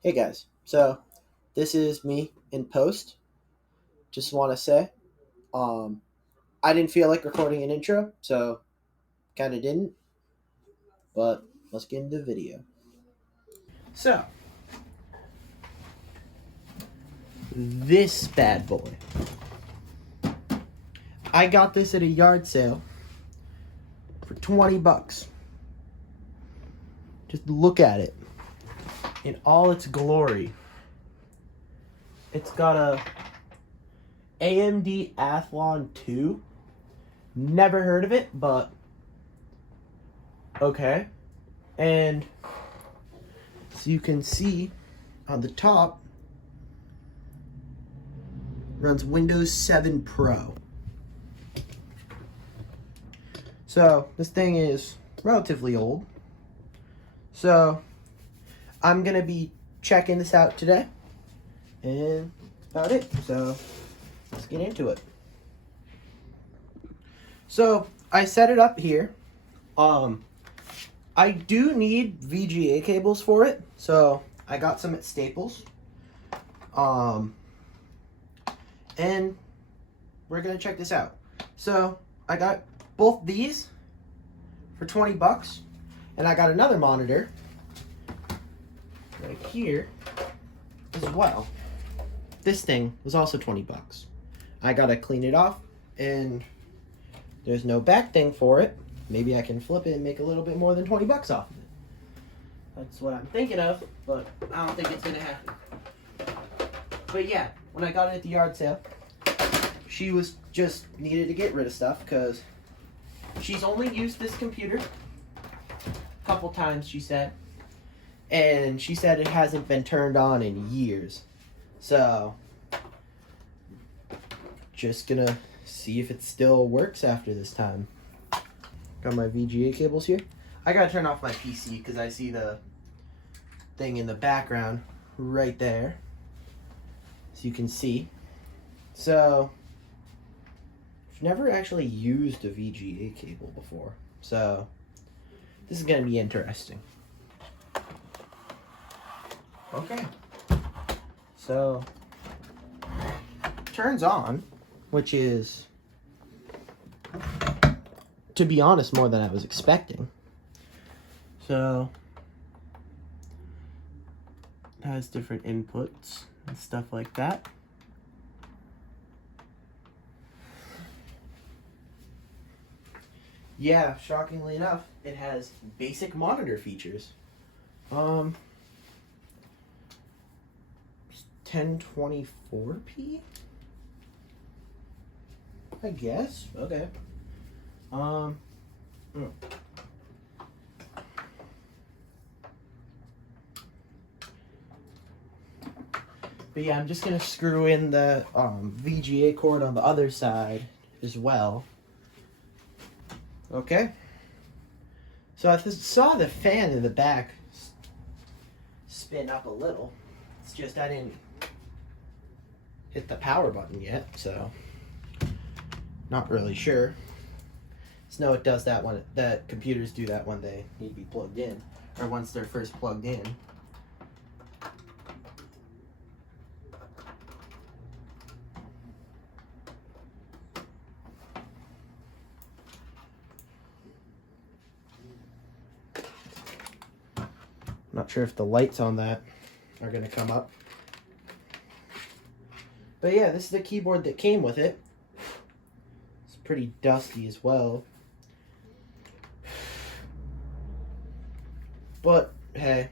Hey guys, so this is me in post. Just want to say, um, I didn't feel like recording an intro, so kind of didn't. But let's get into the video. So this bad boy, I got this at a yard sale for $20. Just look at it in all its glory. It's got a AMD Athlon 2. Never heard of it, but okay. And so you can see on the top, runs Windows 7 Pro. So this thing is relatively old. So I'm gonna be checking this out today, and about it. So let's get into it. So I set it up here. I do need VGA cables for it, so I got some at Staples. And we're gonna check this out. So I got both these for $20, and I got another monitor right here as well. This thing was also $20. I gotta clean it off, and there's no back thing for it. Maybe I can flip it and make a little bit more than $20 off of it. That's what I'm thinking of, but I don't think it's gonna happen. But yeah, when I got it at the yard sale, she was just needed to get rid of stuff because she's only used this computer a couple times, she said. And she said it hasn't been turned on in years. So, just gonna see if it still works after this time. Got my VGA cables here. I gotta turn off my PC because I see the thing in the background right there. So you can see. So, I've never actually used a VGA cable before. So, this is gonna be interesting. Okay. So, turns on, which is, to be honest, more than I was expecting. So, it has different inputs and stuff like that. Yeah, shockingly enough, it has basic monitor features. 1024p? I guess. Okay. Mm. But yeah, I'm just gonna screw in the VGA cord on the other side as well. Okay. So I saw the fan in the back spin up a little. It's just I didn't hit the power button yet, so not really sure. Just know it does that when that computers do that when they need to be plugged in, or once they're first plugged in. Not sure if the lights on that are gonna come up. But yeah, this is the keyboard that came with it. It's pretty dusty as well. But hey,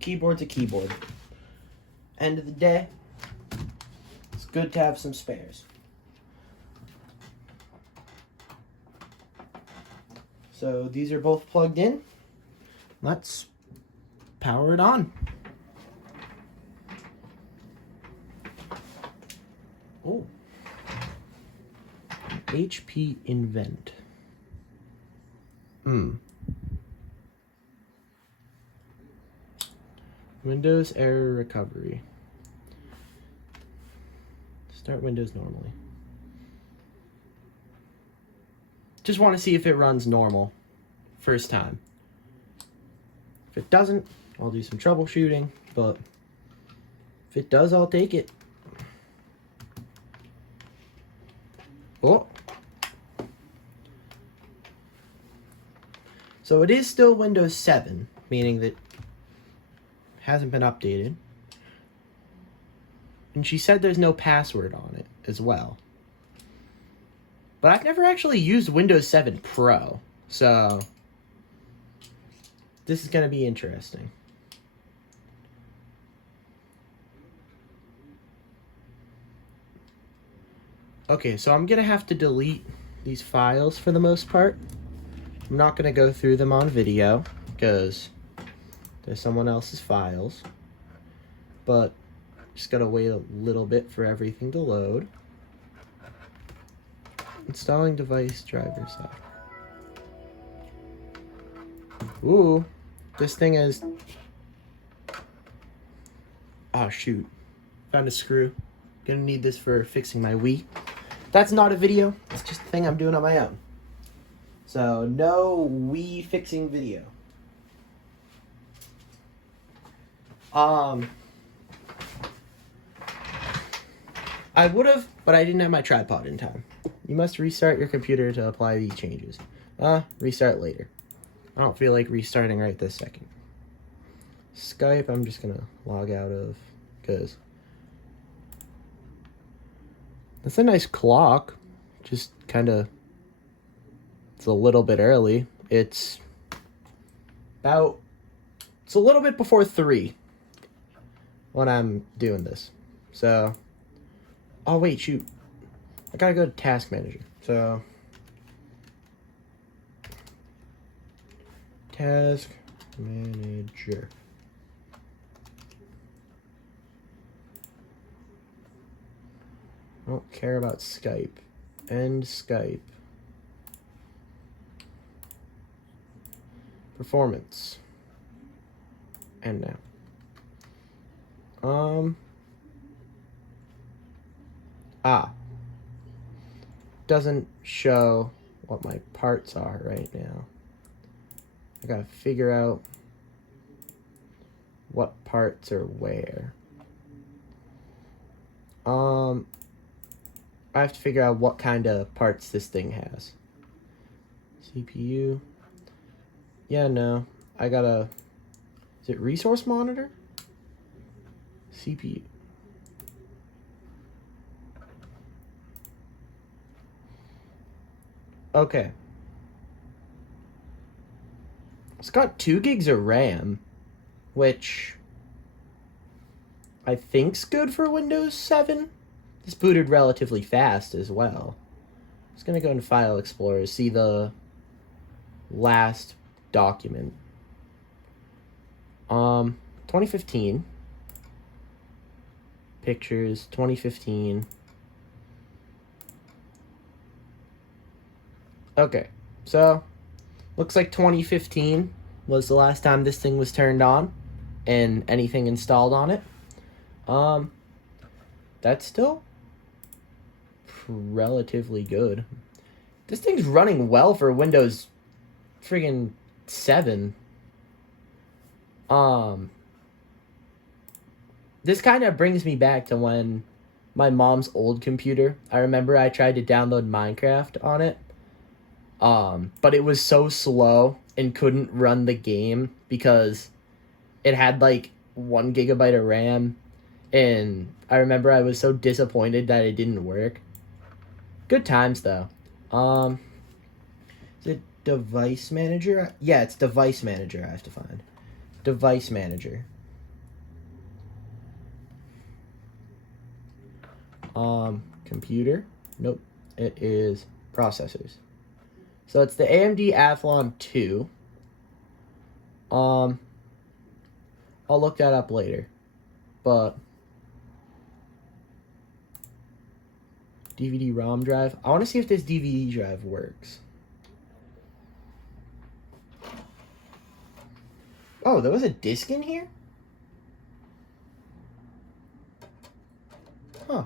keyboard's a keyboard. End of the day, it's good to have some spares. So these are both plugged in. Let's power it on. Oh, HP Invent. Windows error recovery. Start Windows normally. Just want to see if it runs normal first time. If it doesn't, I'll do some troubleshooting, but If it does, I'll take it. Oh. So it is still Windows 7, meaning that it hasn't been updated. And she said there's no password on it as well. But I've never actually used Windows 7 Pro, so this is going to be interesting. Okay, so I'm going to have to delete these files for the most part. I'm not going to go through them on video because they're someone else's files. But just got to wait a little bit for everything to load. Installing device driver software. Ooh, this thing is... Oh, shoot. Found a screw. Gonna need this for fixing my Wii. That's not a video. It's just a thing I'm doing on my own. So, no Wii fixing video. I would have, but I didn't have my tripod in time. You must restart your computer to apply these changes. Restart later. I don't feel like restarting right this second. Skype, I'm just gonna log out of, because that's a nice clock. Just kind of, it's a little bit early. It's a little bit before 3 when I'm doing this. So, oh wait, shoot. I gotta go to Task Manager. So, Task Manager. I don't care about Skype. End Skype. Performance. And now. Doesn't show what my parts are right now. I gotta figure out what parts are where. I have to figure out what kind of parts this thing has. CPU. Yeah, no. I gotta... Is it resource monitor? CPU. Okay. It's got 2 gigs of RAM, which I think's good for Windows 7. This booted relatively fast as well. I'm just gonna go into File Explorer, see the last document. 2015. Pictures, 2015. Okay, so looks like 2015 was the last time this thing was turned on and anything installed on it. That's still relatively good. This thing's running well for Windows friggin' 7. This kind of brings me back to when my mom's old computer, I remember I tried to download Minecraft on it. But it was so slow and couldn't run the game because it had like 1 gigabyte of RAM, and I remember I was so disappointed that it didn't work. Good times though. Is it Device Manager? Yeah, it's Device Manager I have to find. Device Manager. Computer? Nope. It is processors. So it's the AMD Athlon 2. I'll look that up later. But DVD-ROM drive. I want to see if this DVD drive works. Oh, there was a disc in here? Huh.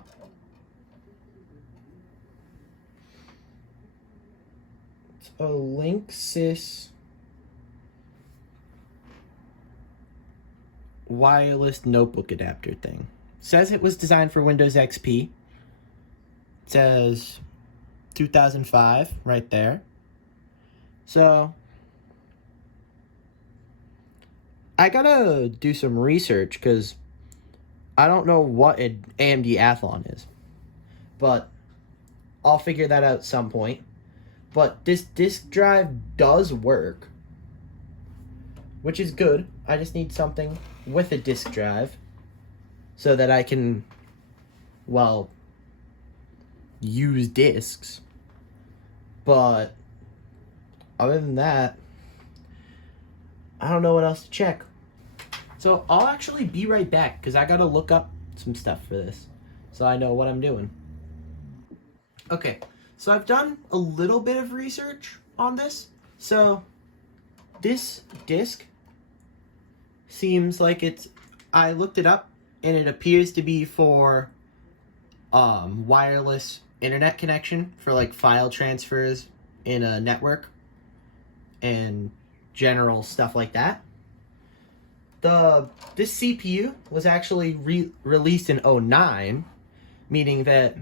It's a Linksys wireless notebook adapter thing. says it was designed for Windows XP. It says 2005 right there. So I gotta do some research because I don't know what an AMD Athlon is, but I'll figure that out at some point. But this disk drive does work, which is good. I just need something with a disk drive so that I can, well, use disks. But other than that, I don't know what else to check. So I'll actually be right back because I gotta look up some stuff for this so I know what I'm doing. Okay, so I've done a little bit of research on this. So this disk seems like I looked it up and it appears to be for wireless internet connection for like file transfers in a network and general stuff like that. This CPU was actually released in 2009, meaning that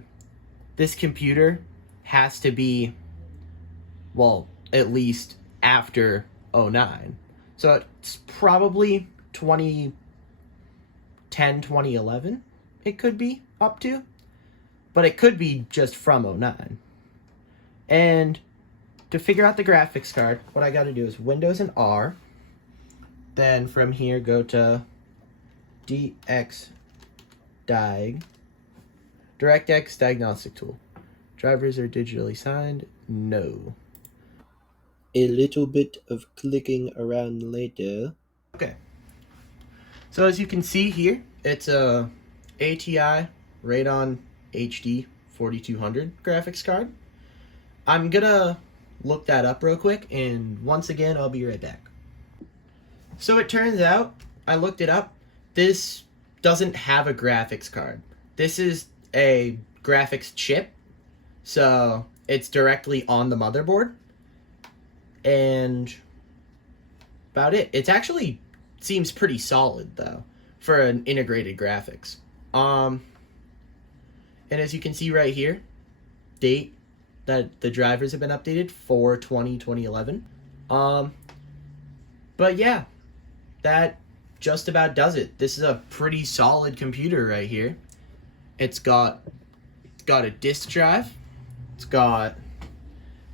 this computer has to be, well, at least after 2009. So it's probably 2010, 2011 it could be up to, but it could be just from 2009. And to figure out the graphics card, what I got to do is Windows and R. Then from here, go to DXDiag, DirectX Diagnostic Tool. Drivers are digitally signed? No. A little bit of clicking around later. Okay. So as you can see here, it's a ATI Radeon HD 4200 graphics card. I'm gonna look that up real quick, and once again, I'll be right back. So it turns out, I looked it up, this doesn't have a graphics card. This is a graphics chip, so it's directly on the motherboard. And about it. It actually seems pretty solid, though, for an integrated graphics. And as you can see right here, date that the drivers have been updated, 4/20/2011. But yeah, that just about does it. This is a pretty solid computer right here. It's got a disk drive. It's got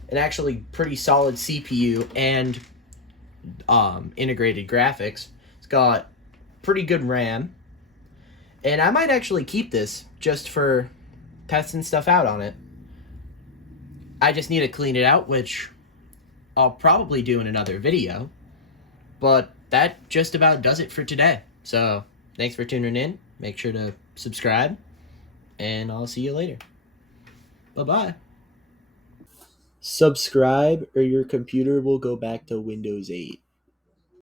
an actually pretty solid CPU and integrated graphics. It's got pretty good RAM. And I might actually keep this just for testing stuff out on it. I just need to clean it out, which I'll probably do in another video. But that just about does it for today. So thanks for tuning in. Make sure to subscribe, and I'll see you later. Bye-bye. Subscribe or your computer will go back to Windows 8.